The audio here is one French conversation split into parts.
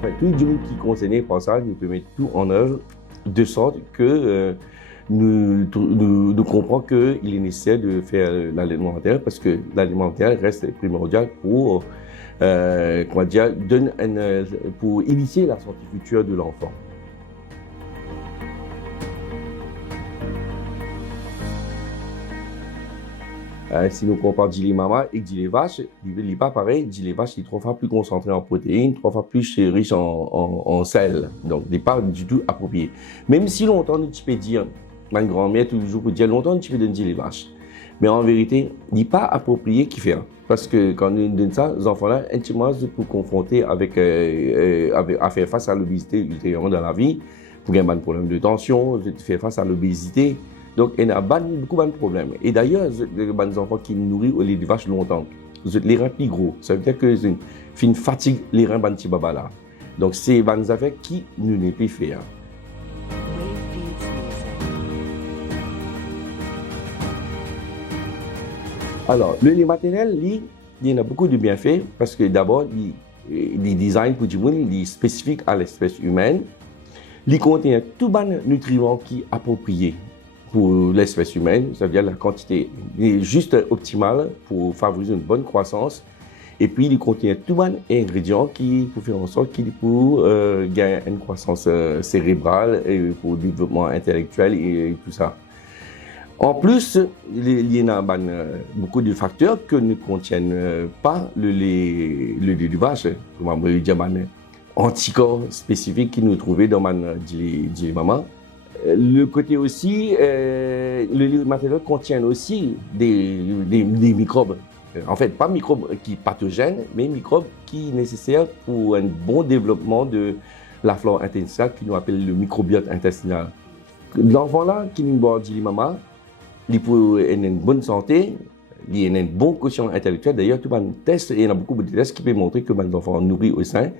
En fait, tout le monde qui est concerné par ça, nous peut mettre tout en œuvre de sorte que nous comprenons qu'il est nécessaire de faire l'allaitement maternel parce que l'allaitement maternel reste primordial pour, pour initier la santé future de l'enfant. Si nous comparons les mamas et les vaches, il n'est pas pareil. Les vaches sont 3 fois plus concentrées en protéines, 3 fois plus riches en sel. Donc, il n'est pas du tout approprié. Même si longtemps, tu peux dire, ma grand-mère toujours pour dire longtemps, tu peux donner les vaches. Mais en vérité, il n'est pas approprié qu'il fait. Parce que quand nous donnons ça, les enfants-là, intimement, pour confronter à faire face à l'obésité ultérieurement dans la vie, pour gagner des problèmes de tension, faire face à l'obésité. Donc, il y a beaucoup de problèmes. Et d'ailleurs, les enfants qui nourrissent les vaches longtemps, les reins plus gros. Ça veut dire que c'est une fatigue les reins de baba là. Donc, c'est des affaires qui nous n'est pas fait. Alors, le lait maternel, il y en a beaucoup de bienfaits parce que d'abord, il design pour du monde, il est spécifique à l'espèce humaine. Il contient tout les nutriments qui sont appropriés pour l'espèce humaine, ça veut dire la quantité est juste optimale pour favoriser une bonne croissance. Et puis, il contient tout les ingrédients qui pour faire en sorte qu'il pour gagner une croissance cérébrale et pour le développement intellectuel et tout ça. En plus, il y a beaucoup de facteurs que ne contiennent pas le lait de vache, comme on dit, anticorps spécifiques qui nous trouvent dans les mamans. Le côté aussi, le lait maternel contient aussi des microbes. En fait, pas microbes qui pathogènes, mais microbes qui sont nécessaires pour un bon développement de la flore intestinale, qui nous appelle le microbiote intestinal. L'enfant-là qui nous boit du lait maman, il peut avoir une bonne santé, il a un bon quotient intellectuel. D'ailleurs, tout un test, il y a beaucoup de tests qui peuvent montrer que les enfants nourris au sein,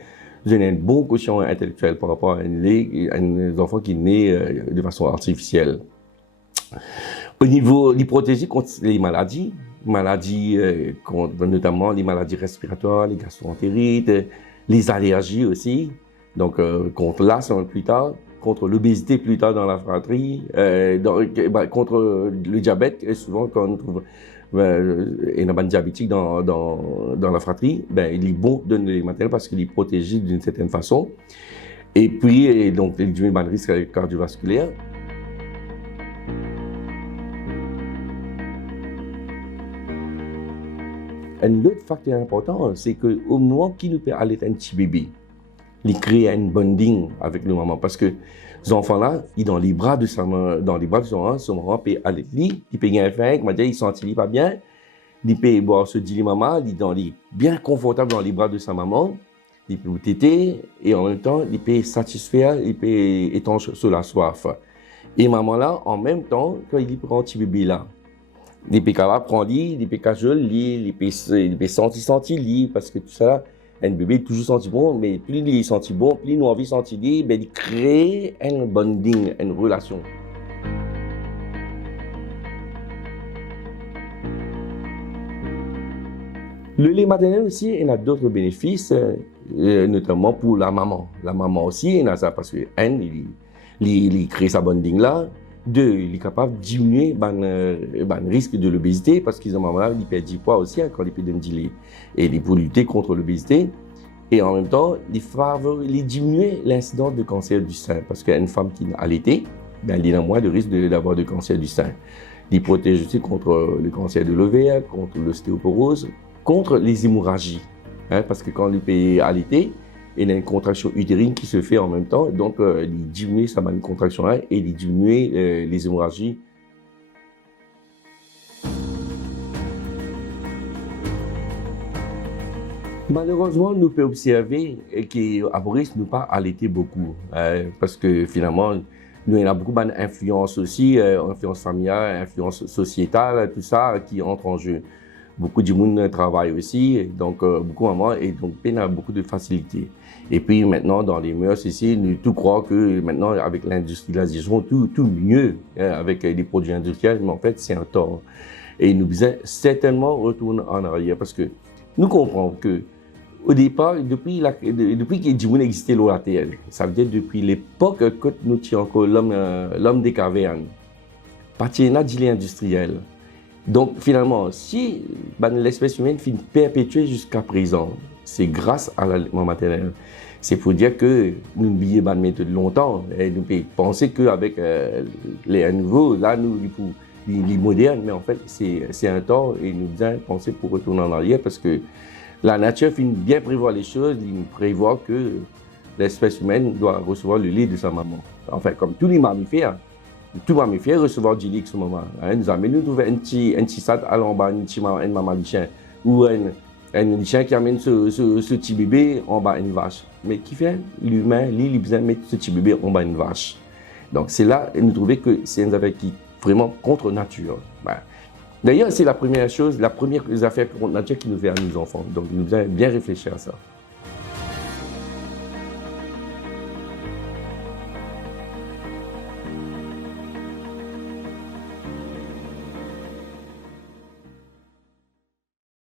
ils ont un bon quotient intellectuel par rapport à un enfant qui naît de façon artificielle. Au niveau des protégés contre les maladies, notamment les maladies respiratoires, les gastroentérites, les allergies aussi, donc contre l'asthme plus tard, contre l'obésité plus tard dans la fratrie, contre le diabète, et souvent quand on trouve un diabétique dans la fratrie, il est bon de donner les maternels parce qu'il est protégé d'une certaine façon. Et puis, donc, il diminue le risque cardiovasculaire. Un autre facteur important, c'est qu'au moment qu'il nous peut allaiter un petit bébé, il crée un bonding avec le maman parce que ces enfants-là, ils sont dans les bras de son maman peut allaiter, il peut gagner faim, il sentit pas bien, il peut boire ce dit maman, il est bien confortable dans les bras de sa maman, il peut téter et en même temps, il peut satisfaire, il peut étancher sur la soif. Et maman-là, en même temps, quand il prend un petit bébé là, il peut prendre lit, il peut cajoler lit, il peut sentir lit parce que tout ça, un bébé est toujours senti bon, mais plus il est senti bon, plus nous envie de sentir lit, il crée un bonding, une relation. Le lait maternel aussi, il a d'autres bénéfices, notamment pour la maman. La maman aussi, il a ça parce que il crée sa bonding là. 2, il est capable de diminuer le risque de l'obésité parce qu'ils ont maman il perd du poids aussi quand il peut donner du lait. Et il pour lutter contre l'obésité. Et en même temps, il diminue l'incidence de cancer du sein parce qu'une femme qui a allaité, il a moins de risque d'avoir de cancer du sein. Il protège aussi contre le cancer de l'ovaire, contre l'ostéoporose, contre les hémorragies. Parce que quand il peut allaiter, il y a une contraction utérine qui se fait en même temps, donc il diminue sa contraction et il diminue les hémorragies. Malheureusement, nous pouvons observer qu'à Boris, nous pas allaiter beaucoup, parce que finalement, nous il y a beaucoup d'influences aussi, influence familiale, influence sociétale, tout ça qui entre en jeu. Beaucoup de monde travaille aussi, donc beaucoup de mamans et donc on a beaucoup de facilité. Et puis maintenant dans les mœurs ici, nous tout croit que maintenant avec l'industrialisation tout mieux avec les produits industriels, mais en fait c'est un tort. Et nous devons certainement retourner en arrière parce que nous comprenons que au départ, depuis que Djimoun existait l'eau la terre, ça veut dire depuis l'époque que nous étions encore l'homme des cavernes, partir d'un dealer industriel. Donc finalement, si l'espèce humaine finit perpétuée jusqu'à présent, c'est grâce à l'allaitement maternel. C'est pour dire que nous oublions la méthode longtemps et nous penser qu'avec les nouveaux, là, nous, les modernes, mais en fait, c'est un tort et nous devons penser pour retourner en arrière parce que la nature finit bien prévoir les choses, il prévoit que l'espèce humaine doit recevoir le lait de sa maman. Enfin, comme tous les mammifères, tout mammifère recevoir du lait à ce moment. Nous avons nous trouver un petit sat à l'en bas, un maman de chien ou un chien qui amène ce petit bébé en bas une vache. Mais qui fait l'humain, il a besoin de mettre ce petit bébé en bas une vache. Donc c'est là nous trouvons que c'est une affaire qui est vraiment contre nature. D'ailleurs, c'est la première chose, la première affaire contre nature qui nous fait à nos enfants. Donc nous devons bien réfléchir à ça.